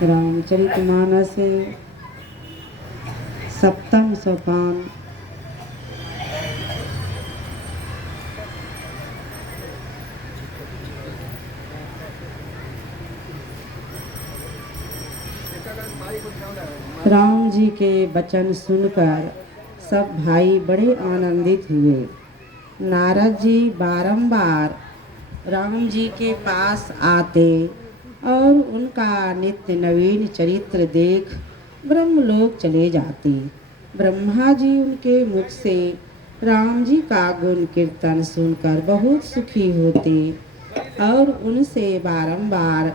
रामचरितमानस सप्तम सोपान। राम जी के वचन सुनकर सब भाई बड़े आनंदित हुए। नारद जी बारंबार राम जी के पास आते और उनका नित्य नवीन चरित्र देख ब्रह्मलोक चले जाते। ब्रह्मा जी उनके मुख से राम जी का गुण कीर्तन सुनकर बहुत सुखी होते और उनसे बारंबार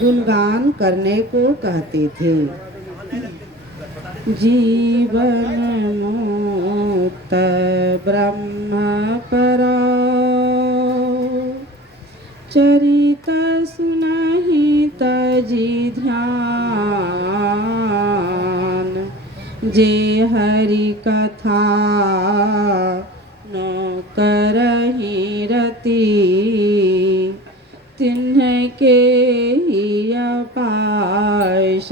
गुणगान करने को कहते थे। जीवन मुक्त ब्रह्म परा चरित सुनहि तजी ध्यान। जे हरि कथा न करहि रति तिन्हके ही पाषाण।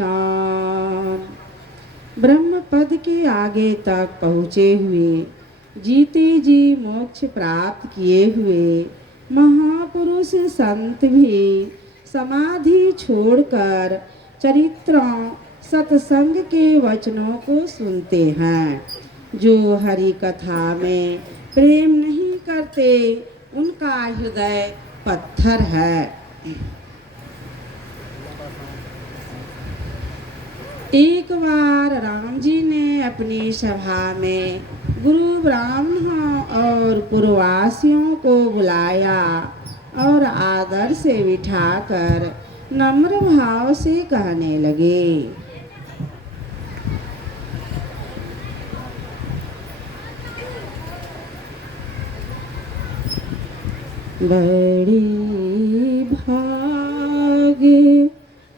ब्रह्म पद के आगे तक पहुँचे हुए जीते जी मोक्ष प्राप्त किए हुए महापुरुष संत भी समाधि छोड़कर चरित्रों सत्संग के वचनों को सुनते हैं। जो हरि कथा में प्रेम नहीं करते उनका हृदय पत्थर है। एक बार राम जी ने अपनी सभा में गुरु ब्राह्मणों और पुरवासियों को बुलाया और आदर से बिठाकर नम्र भाव से कहने लगे। बड़ी भागे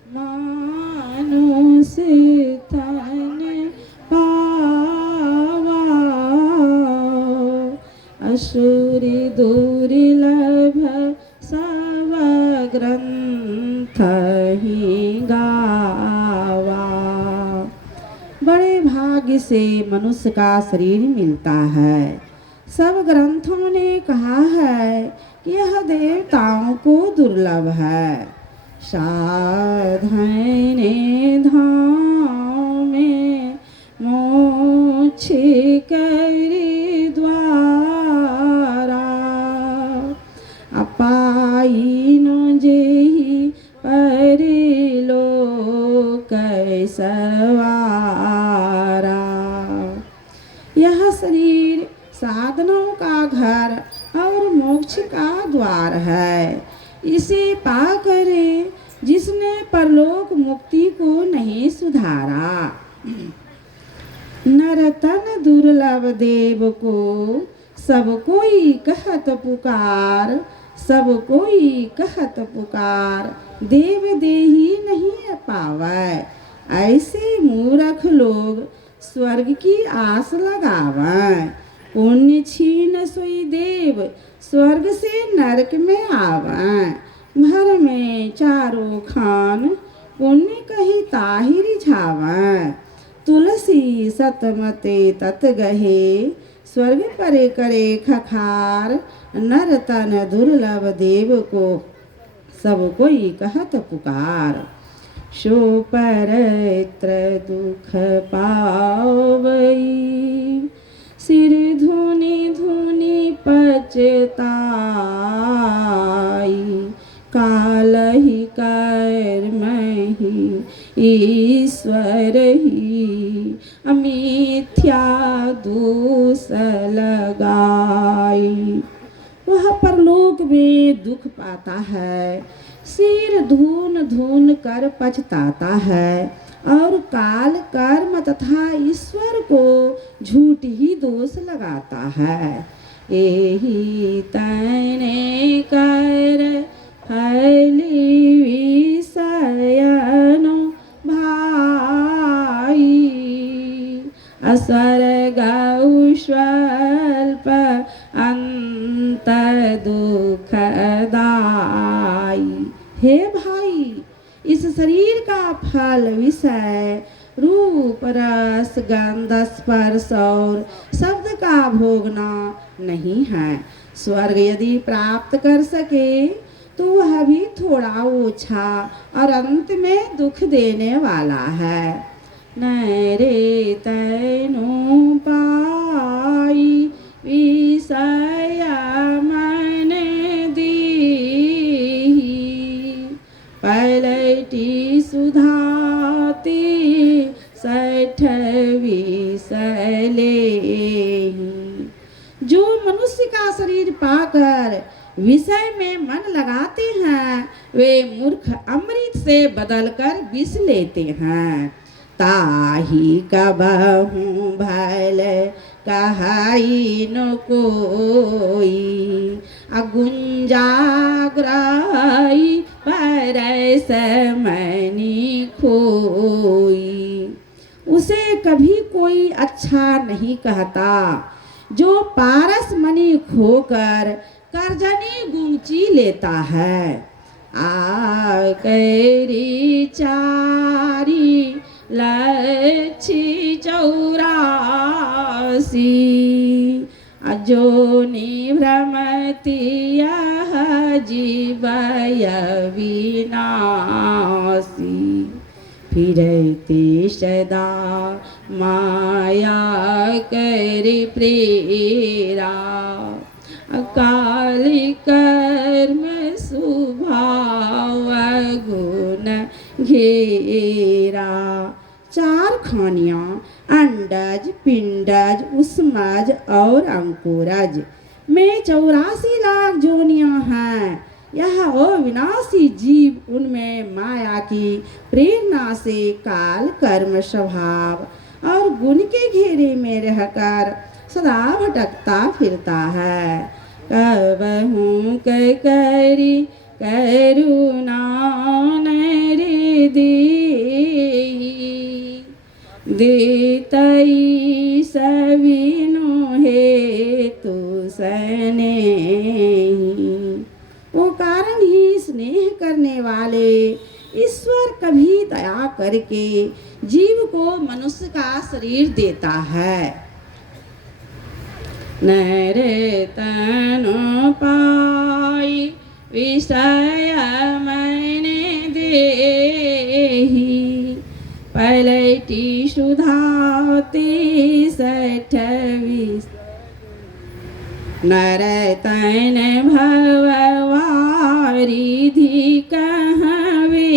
मानुष तन पावा असुरी दुर्लभ सब ग्रंथ ही गावा। बड़े भाग्य से मनुष्य का शरीर मिलता है। सब ग्रंथों ने कहा है कि यह देवताओं को दुर्लभ है। साधने धाम में मोक्ष करि द्वारा अपाइनो जेहि परिलोक सवारा। यह शरीर साधनों का घर और मोक्ष का द्वार है। इसे पाकर जिसने परलोक मुक्ति को नहीं सुधारा नरतन दुर्लभ देव को सब कोई कहत पुकार। सब कोई कहत पुकार देव देही नहीं पावै। ऐसे मूर्ख लोग स्वर्ग की आस लगावै। पुण्य छीन सोई देव स्वर्ग से नरक में आवै। भर में चारों खान पुण्य कही ताहि रिझावै। तुलसी सतमते तत गहे स्वर्ग परे करे खखार। नर तन दुर्लभ देव को सब कोई कहत पुकार। सो परत्र दुख पावई सिर धुनि धुनि पचताई। काल ही कर्म ही ईश्वर ही मिथ्या दोष लगाई। वह परलोक में दुख पाता है। सिर धून धून कर पछताता है और काल कर्म तथा ईश्वर को झूठ ही दोष लगाता है। यही तने कर फली विषयनो भाई। स्वर्ग स्वल्प अंत दुखदाई। हे भाई, इस इस शरीर का फल विषय रूप रस गंध स्पर्श और शब्द का भोगना नहीं है। स्वर्ग यदि प्राप्त कर सके तो वह भी थोड़ा ओछा और अंत में दुख देने वाला है। नरे तैनु पाई विषय मन दीहि पलटी सुधाती सठ विषय लेहि। जो मनुष्य का शरीर पाकर विषय में मन लगाते हैं वे मूर्ख अमृत से बदलकर विष लेते हैं। ताही कबहू भल कहाई न कोई अगुंजाग्राई परस मनि खोई। उसे कभी कोई अच्छा नहीं कहता जो पारस मणि खोकर करजनी गुंची लेता है। आ कैरी चारी लच्छी 84 अजोनि भ्रमति यह जीवय विनाशी। फिरते सदा माया कर प्रेरा अकाल कर्म स्वभाव गुण घेरा। चार खानियाँ अंडज पिंडज उष्मज और अंकुरज में 84 लाख जोनियाँ हैं। यह अविनाशी जीव उनमें माया की प्रेरणा से काल कर्म स्वभाव और गुण के घेरे में रहकर सदा भटकता फिरता है। कबहू करी करुणा नरि देहि देतई सविनो हेतु स्नेहि। वो कारण ही स्नेह करने वाले ईश्वर कभी दया करके जीव को मनुष्य का शरीर देता है। नरे तनु पाई विषय मन देहि पलटी सुधाते 28 नर तन भववारिधि कहवेरो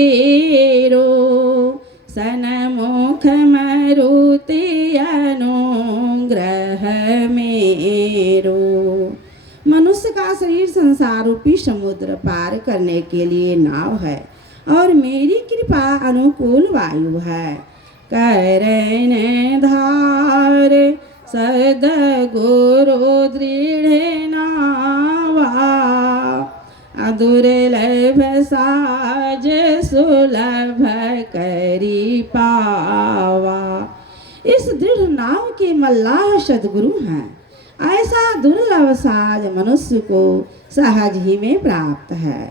सनमुख मरुते अनुग्रह मेरो। मनुष्य का शरीर संसार रूपी समुद्र पार करने के लिए नाव है और मेरी कृपा अनुकूल वायु है। करन धार सद गुरु दृढ़ नावा दुर्लभ साज सुलभ करी पावा। इस दृढ़ नाव के मल्लाह सदगुरु हैं। ऐसा दुर्लभ साज मनुष्य को सहज ही में प्राप्त है।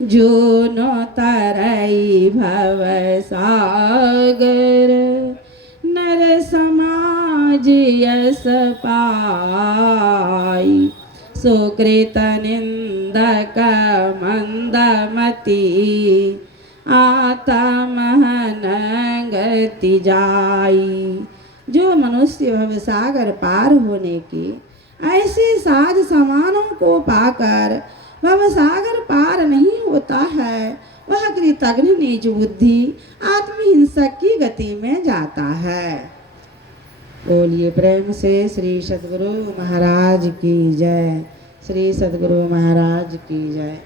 जो न तरई भव सागर नर समाज यस पाई सुकृत निंदक मंदमती आत्महन गति जाई। जो मनुष्य भवसागर पार होने के ऐसे साध समानों को पाकर भवसागर पार नहीं होता है वह कृतघ्न नीच बुद्धि आत्महिंसक की गति में जाता है। बोलिए प्रेम से श्री सद्गुरु महाराज की जय। श्री सद्गुरु महाराज की जय।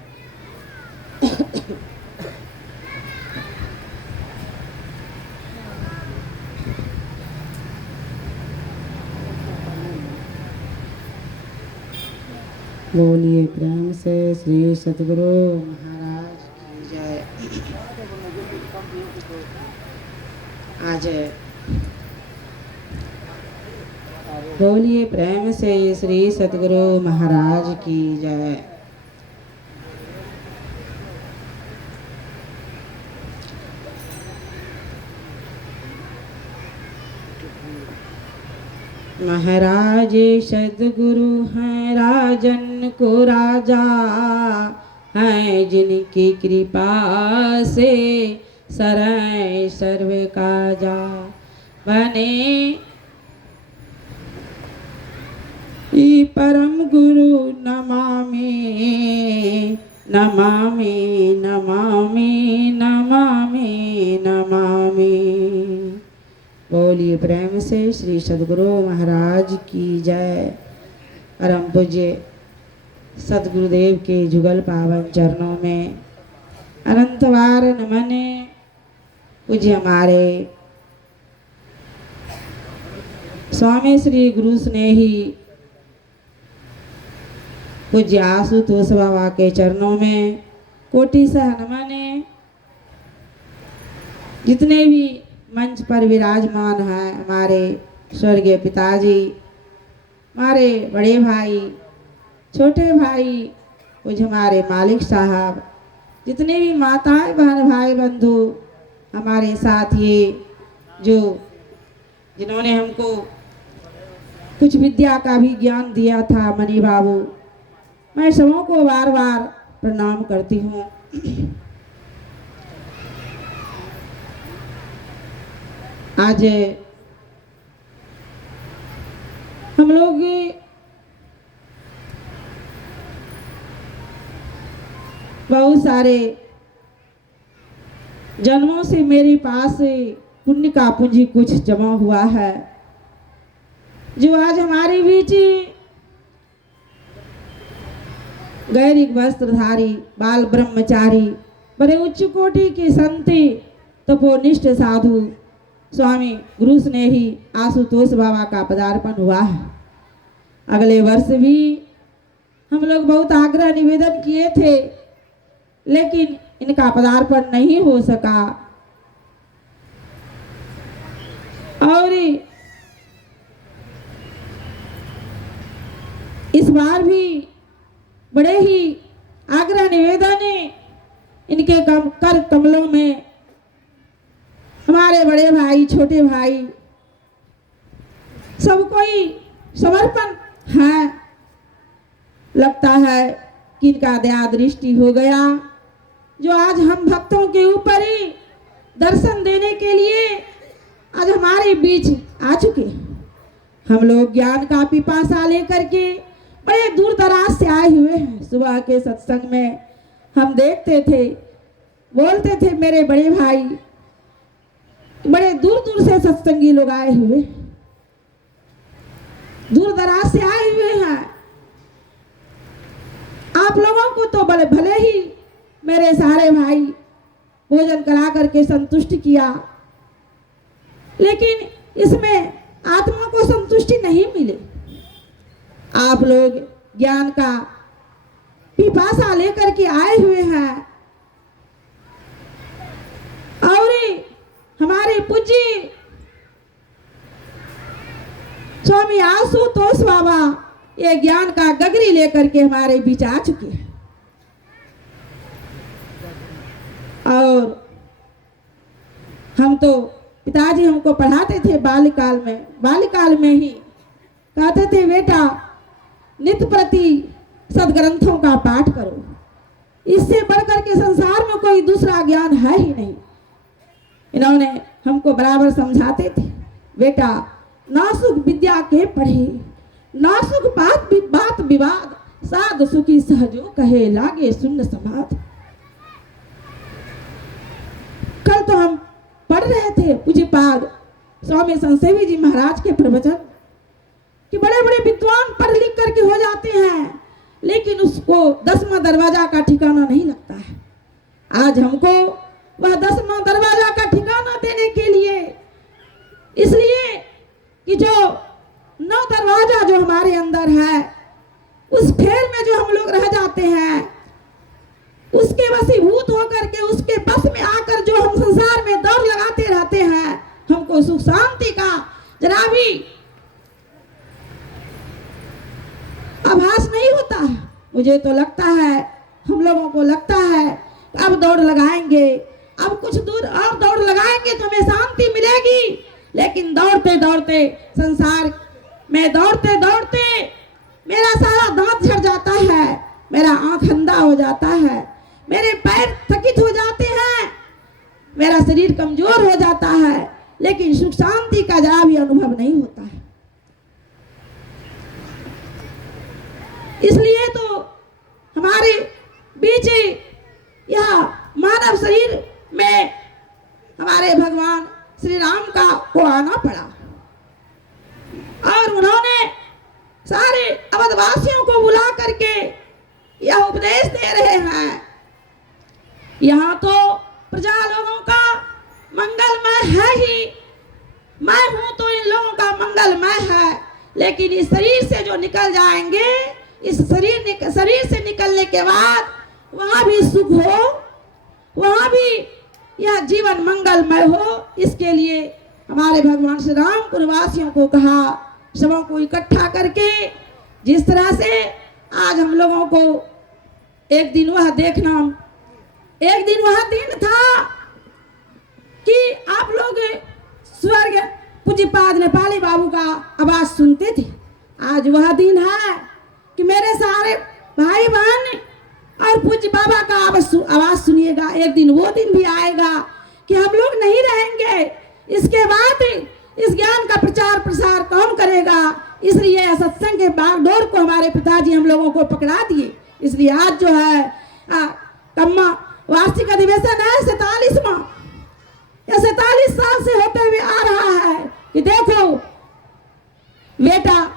बोलिए प्रेम से श्री सद्गुरु महाराज की जय। आज बोलिए प्रेम से श्री सद्गुरु महाराज की जय। महाराज सद्गुरु हैं राजन को राजा, हैं जिनकी कृपा से सरै सर्व काजा। बने ई परम गुरु नमामि नमामि नमामि नमामि नमामि। बोलिए प्रेम से श्री सद्गुरु महाराज की जय। परम पूज्य सद्गुरुदेव के जुगल पावन चरणों में अनंतवार नमन। पूज्य हमारे स्वामी श्री गुरु स्नेही पूज्य आशुतोष बाबा के चरणों में कोटि सह नमन। जितने भी मंच पर विराजमान हैं, हमारे स्वर्गीय पिताजी, हमारे बड़े भाई, छोटे भाई, कुछ हमारे मालिक साहब, जितने भी माताएं बहन भाई बंधु, हमारे साथ ये जो जिन्होंने हमको कुछ विद्या का भी ज्ञान दिया था, मनी बाबू, मैं सबों को बार बार प्रणाम करती हूँ। आज हम लोग बहुत सारे जन्मों से मेरे पास पुण्य का पूंजी कुछ जमा हुआ है, जो आज हमारे बीच गैरिक वस्त्रधारी बाल ब्रह्मचारी बड़े उच्च कोटि के संत तपोनिष्ठ साधु स्वामी गुरु स्नेही आशुतोष बाबा का पदार्पण हुआ है। अगले वर्ष भी हम लोग बहुत आग्रह निवेदन किए थे, लेकिन इनका पदार्पण नहीं हो सका। और इस बार भी बड़े ही आग्रह निवेदन इनके कर कमलों में हमारे बड़े भाई, छोटे भाई, सब कोई समर्पण है। लगता है कि इनका दया दृष्टि हो गया, जो आज हम भक्तों के ऊपर ही दर्शन देने के लिए आज हमारे बीच आ चुके। हम लोग ज्ञान का पिपासा लेकर के बड़े दूर दराज से आए हुए हैं। सुबह के सत्संग में हम देखते थे, बोलते थे मेरे बड़े भाई, बड़े दूर दूर से सत्संगी लोग आए हुए, दूर दराज से आए हुए हैं। आप लोगों को तो बड़े भले ही मेरे सारे भाई भोजन करा करके संतुष्ट किया, लेकिन इसमें आत्मा को संतुष्टि नहीं मिली। आप लोग ज्ञान का पिपासा लेकर के आए हुए हैं, और हमारे पूज्य स्वामी आशुतोष बाबा ये ज्ञान का गगरी लेकर के हमारे बीच आ चुके हैं। और हम तो पिताजी हमको पढ़ाते थे बाल्यकाल में ही कहते थे, बेटा नित्य प्रति सदग्रंथों का पाठ करो, इससे बढ़कर के संसार में कोई दूसरा ज्ञान है ही नहीं। इन्होंने हमको बराबर समझाते थे, बेटा नासुख विद्या के पढ़े, नासुख बात विवाद, साध सुखी सहजो कहे लागे शून्य समाध। कल तो हम पढ़ रहे थे पूज्यपाद स्वामी संसेवी जी महाराज के प्रवचन कि बड़े बड़े विद्वान पढ़ लिख करके हो जाते हैं, लेकिन उसको 10वां दरवाजा का ठिकाना नहीं लगता है। आज हमको वह 10वां दरवाजा का ठिकाना देने के लिए, इसलिए कि जो 9 दरवाजा जो हमारे अंदर है, उस खेल में जो हम लोग रह जाते हैं, उसके वशीभूत होकर के उसके बस में आकर जो हम संसार में दौड़ लगाते रहते हैं, हमको सुख शांति का जरा भी आभास नहीं होता है। मुझे तो लगता है, हम लोगों को लगता है अब दौड़ लगाएंगे, अब कुछ दूर और दौड़ लगाएंगे तो हमें शांति मिलेगी। लेकिन दौड़ते दौड़ते संसार में दौड़ते दौड़ते मेरा सारा दांत झड़ जाता है, मेरा आंख अंधा हो जाता है, मेरे पैर थकित हो जाते हैं, मेरा शरीर कमजोर हो जाता है, लेकिन सुख शांति का जरा भी अनुभव नहीं होता है। इसलिए तो हमारे बीच यह मानव शरीर में हमारे भगवान श्री राम का को आना पड़ा और उन्होंने सारे अवधवासियों को बुला करके यह उपदेश दे रहे हैं। यहाँ तो प्रजा लोगों का मंगलमय है ही, मैं हूं तो इन लोगों का मंगलमय है, लेकिन इस शरीर से जो निकल जाएंगे, इस शरीर से निकलने के बाद वहां भी सुख हो, वहां भी यह जीवन मंगलमय हो, इसके लिए हमारे भगवान श्री राम पुरवासियों को कहा, सबों को इकट्ठा करके जिस तरह से आज हम लोगों को एक दिन वह देखना, एक दिन वह दिन था कि आप लोग स्वर्ग पूज्यपाद नेपाली बाबू का आवाज सुनते थे। आज वह दिन है कि मेरे सारे भाई बहन और पूज्य बाबा का आवाज सुनिएगा। एक दिन वो दिन भी आएगा कि हम लोग नहीं रहेंगे, इसके बाद इस ज्ञान का प्रचार प्रसार कौन करेगा। इसलिए सत्संग के बागडोर को हमारे पिताजी हम लोगों को पकड़ा दिए। इसलिए आज जो है कम्मा वार्षिक अधिवेशन है 47वां, यह 47 साल से होते हुए आ रहा है कि देखो बेटा,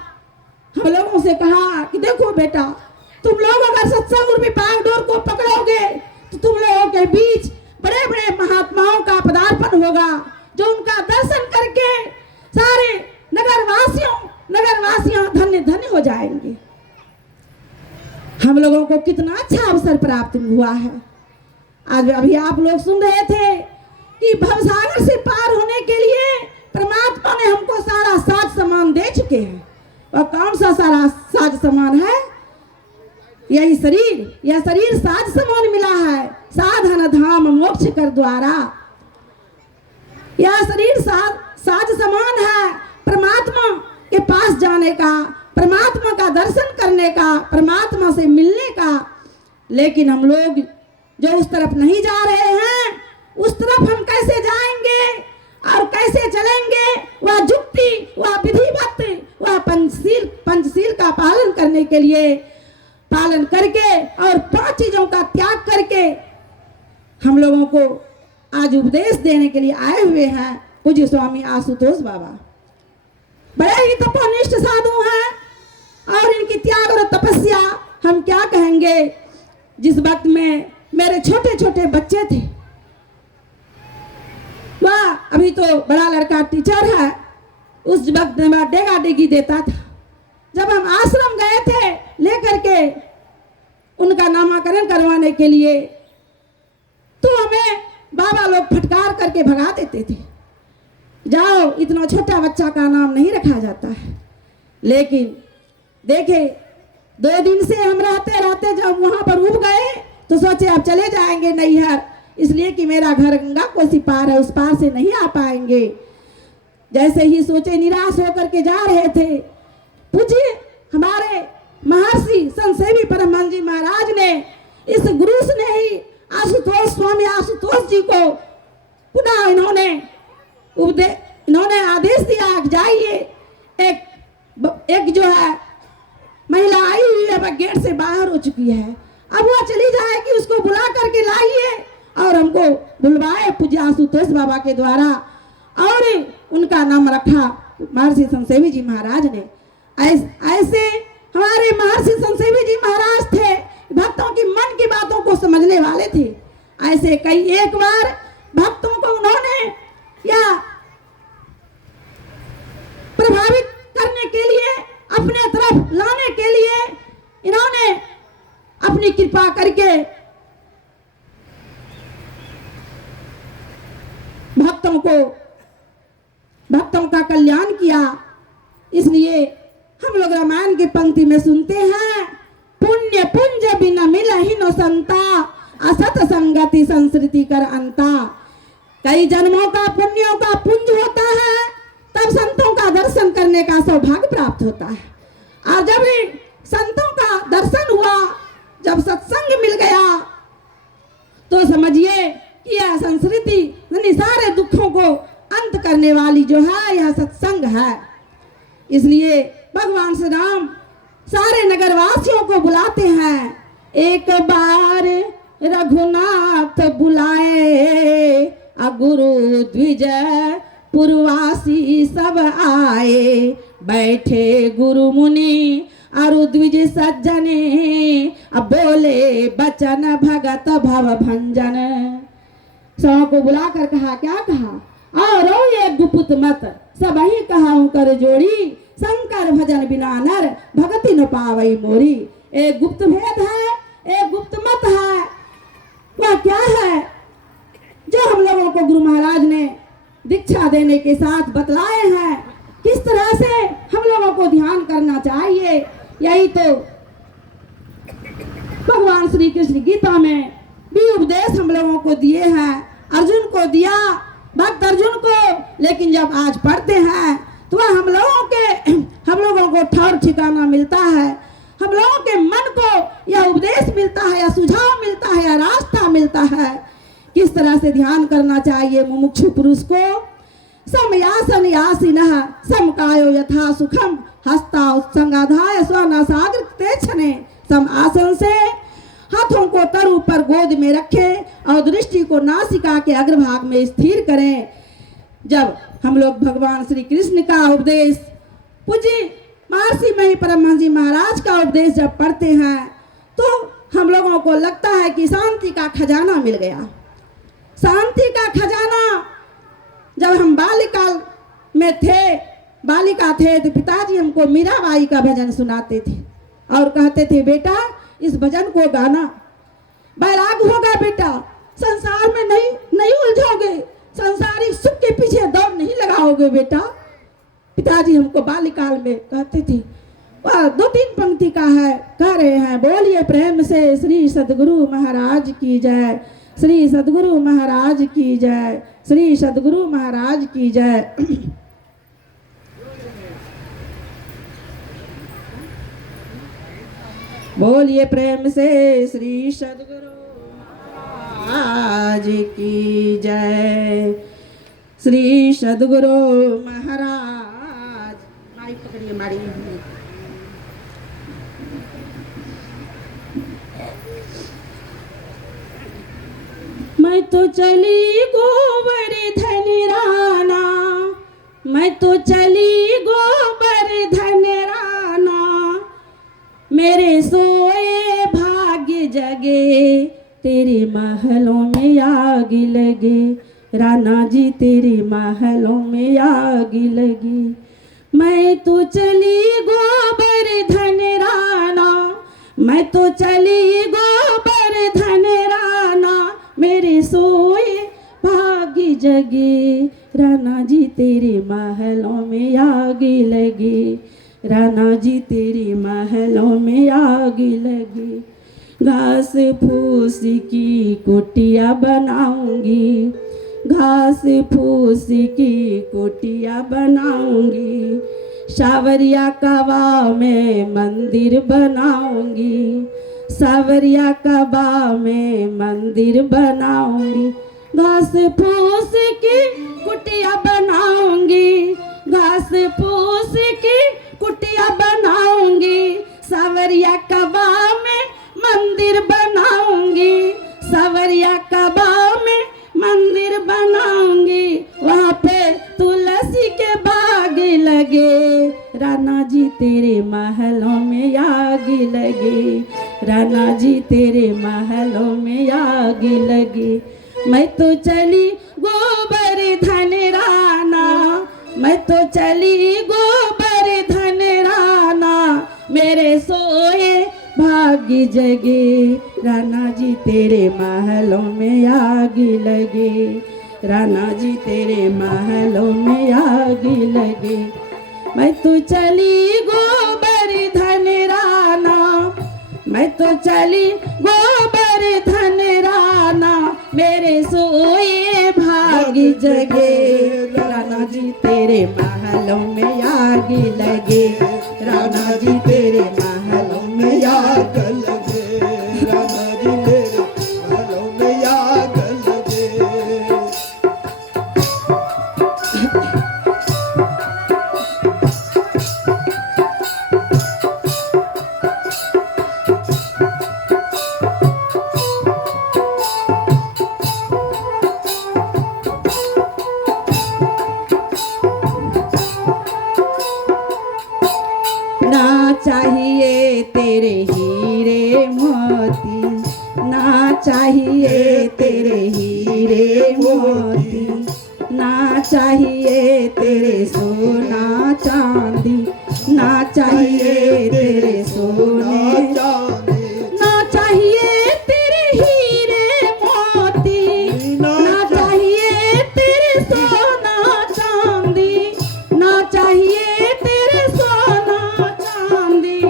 हम लोगों से कहा कि देखो बेटा, तुम लोग अगर सत्संग रूपी बागडोर को पकड़ोगे तो तुम लोगों के बीच बड़े बड़े महात्माओं का पदार्पण होगा, जो उनका दर्शन करके सारे नगरवासियों धन्य धन्य हो जाएंगे। हम लोगों को कितना अच्छा अवसर प्राप्त हुआ है। आज अभी आप लोग सुन रहे थे कि भवसागर से पार होने के लिए परमात्मा ने हमको सारा साज सामान दे चुके हैं। और कौन सा सारा साज सामान है? यही शरीर, यह शरीर साज सामान मिला है। साधन धाम मोक्ष कर द्वारा, यह शरीर साज सामान है परमात्मा के पास जाने का, परमात्मा का दर्शन करने का, परमात्मा से मिलने का। लेकिन हम लोग जो उस तरफ नहीं जा रहे हैं, उस तरफ हम कैसे जाएंगे और कैसे चलेंगे? वह जुक्ति, वह विधिवत, वह पंचशील का पालन करने के लिए पालन करके और 5 चीजों का त्याग करके हम लोगों को आज उपदेश देने के लिए आए हुए हैं पूज्य स्वामी आशुतोष बाबा। बड़े ही तपोनिष्ठ साधु हैं और इनकी त्याग और तपस्या हम क्या कहेंगे। जिस वक्त में मेरे छोटे छोटे बच्चे थे, वह अभी तो बड़ा लड़का टीचर है, उस वक्त में डेगा डेगी देता था। जब हम आश्रम गए थे लेकर के उनका नामकरण करवाने के लिए, तो हमें बाबा लोग फटकार करके भगा देते थे, जाओ इतना छोटा बच्चा का नाम नहीं रखा जाता है। लेकिन देखे 2 दिन से हम रहते रहते जब वहां पर उब गए तो सोचे अब चले जाएंगे नैहर, इसलिए कि मेरा घर गंगा कोसी पार है, उस पार से नहीं आ पाएंगे। जैसे ही सोचे निराश होकर के जा रहे थे, पूछिए हमारे महर्षि संत सेवी परमहंस जी महाराज ने, इस गुरु ने ही आशुतोष स्वामी आशुतोष जी को पुनः इन्होंने आदेश दिया कि जाइए, एक जो है महिला आई हुई है, वह गेट से बाहर हो चुकी है, अब वह चली जाएगी, उसको बुला करके लाइए। और हमको बुलवाए पूज्य आशुतोष बाबा के द्वारा और उनका नाम रखा महर्षि संत सेवी जी महाराज ने। ऐसे हमारे महर्षि संत सेवी जी महाराज थे, भक्तों की मन की बातों को समझने वाले थे। ऐसे कई एक बार भक्तों को उन्होंने या प्रभावित करने के लिए, अपने तरफ लाने के लिए इन्होंने अपनी कृपा करके भक्तों का कल्याण किया। इसलिए हम लोग रामायण की पंक्ति में सुनते हैं, पुण्य पुंज बिना मिलहि नो संता, असत संगति संस्कृति कर अंता। कई जन्मों का पुण्यों का पुंज होता है, तब संतों का दर्शन करने का सौभाग्य प्राप्त होता है। और जब संतों का दर्शन हुआ, जब सत्संग मिल गया, तो समझिए कि यह संस्कृति यानी सारे दुखों को अंत करने वाली जो है यह सत्संग है। इसलिए भगवान श्री राम सारे नगरवासियों को बुलाते हैं, एक बार रघुनाथ बुलाए, गुरु द्विज पुरवासी सब आए, बैठे गुरु मुनि और द्विज सज्जने, अब बोले बचन भगत भव भंजन। सौ को बुलाकर कहा, क्या कहा? और ये गुप्त मत सब ही कहा कर जोड़ी, शंकर भजन बिना नर भगति न पावई मोरी। एक गुप्त भेद है, एक गुप्त मत है। वह क्या है जो हम लोगों को गुरु महाराज ने दीक्षा देने के साथ बतलाए हैं, किस तरह से हम लोगों को ध्यान करना चाहिए। यही तो भगवान श्री कृष्ण गीता में भी उपदेश हम लोगों को दिए हैं। अर्जुन को दिया, भक्त अर्जुन को, लेकिन जब आज पढ़ते हैं तो वह हम लोगों को ठौर ठिकाना मिलता है, हम लोगों के मन को यह उपदेश मिलता है, या सुझाव मिलता है, या रास्ता मिलता है किस तरह से ध्यान करना चाहिए मुमुक्षु पुरुष को। समयासन यासिनः समकायो यथा सुखम, हस्ता उत्संगाधाय स्वनासाग्र छने। सम आसन से हाथों को तरु पर गोद में रखें और दृष्टि को नासिका के अग्रभाग में स्थिर करें। जब हम लोग भगवान श्री कृष्ण का उपदेश, पूज्य महर्षि मही परमहंस जी महाराज का उपदेश जब पढ़ते हैं तो हम लोगों को लगता है कि शांति का खजाना मिल गया। शांति का खजाना। जब हम बालिका थे तो पिताजी हमको मीराबाई का भजन सुनाते थे और कहते थे, बेटा इस भजन को गाना, बैराग होगा बेटा, संसार में नहीं उलझोगे, संसारिक सुख के पीछे दौड़ नहीं लगाओगे बेटा। पिताजी हमको बाल्यकाल में कहते थे। वह 2-3 पंक्ति का है, कह रहे हैं, बोलिए प्रेम से श्री सद्गुरु महाराज की जय, श्री सद्गुरु महाराज की जय, श्री सद्गुरु महाराज की जय। बोलिए प्रेम से श्री सद्गुरु महाराज की जय, श्री सद्गुरु महाराज। मारी पकड़िए, मारी। मैं तो चली गोवर्धन राना, मैं तो चली गोवर्धन राना, मेरे सोए भाग्य जगे, तेरे महलों में आग लगे। राना जी तेरे महलों में आग लगी। मैं तो चली गोवर्धन राना, मैं तो चली गोवर्धन राना, मेरे सोए भाग्य जगे। राना जी तेरे महलों में आग लगी, राना जी तेरे महलों में आग लगी। घास फूस की कुटिया बनाऊंगी, घास फूस की कुटिया बनाऊंगी, सावरिया कबा में मंदिर बनाऊंगी, सावरिया कबा में मंदिर बनाऊंगी। घास फूस की कुटिया बनाऊंगी, घास फूस की कुटिया बनाऊंगी, सावरिया कबा में मंदिर बनाऊंगी, सावरिया कबा में मंदिर बनाऊंगी। वहाँ पे तुलसी के बाग लगे, राना जी तेरे महलों में आग लगी, राना जी तेरे महलों में आग लगी। मैं तो चली गोवर्धन राना, मैं तो चली गोवर्धन राना, मेरे सोए भाग्य जगे। राना जी तेरे महलों में आग लगे, राना जी तेरे महलों में आग लगे। मैं तो चली गोवर्धन राना, मैं तो चली गोवर्धन राना, मेरे सोए भाग्य जगे। राना राणा जी तेरे महलों में आग लगे, राणा जी तेरे महलों में आग लगे, राणा जी तेरे महलों में आग लगे। ना चाहिए तेरे हीरे मोती, ना चाहिए तेरे हीरे मोती, ना चाहिए तेरे सोना चांदी, ना चाहिए तेरे सोने ना चाहिए तेरे हीरे मोती, ना चाहिए तेरे सोना चांदी, ना चाहिए तेरे सोना चांदी।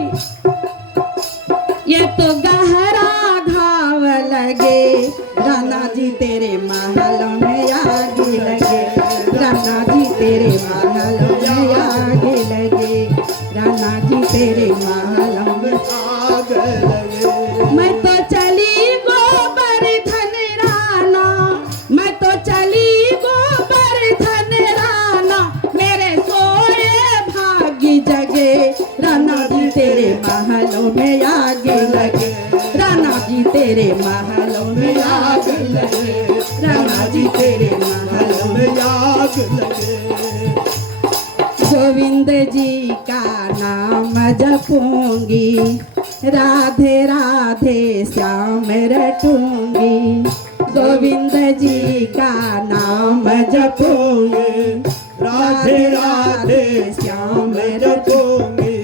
ये तो गहरा घाव लगे, राणा जी तेरे महलों में आग लगे, राणा जी तेरे महलों में आग लगे, राणा जी तेरे महलों में आग लगे। मैं तो चली गोवर्धन राणा, मैं तो चली गोवर्धन राणा, मेरे सोए भाग्य जगे, राणा जी तेरे महलों में आग लगे, राणा जी तेरे महलों में आग लगे, राणा जी तेरे महलों में आग लगे। गोविंद जी का नाम जपूंगी, राधे राधे श्याम रटूंगी, गोविंद जी का नाम जपूंगी, राधे राधे श्याम रटूंगी,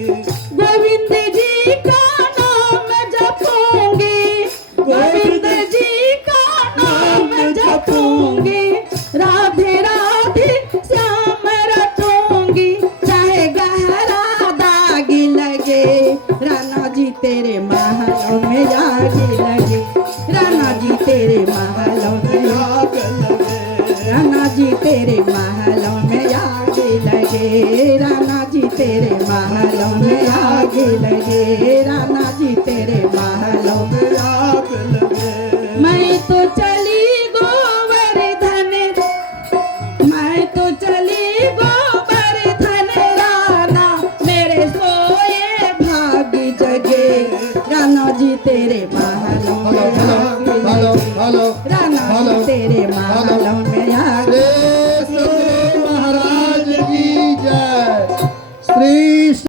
गोविंद जी का नाम जपूंगी, गोविंद जी का नाम जपूंगी, राधे राधे श्याम रटूंगी, चाहे गहरा दाग लगे, राणा जी तेरे महलों में आग लगे, राणा जी तेरे महलों में आग लगे। राणा जी तेरे महलों में आग लगे, राणा जी तेरे महलों में आग लगे, राणा जी तेरे महलों में आग लगे। मैं तो चली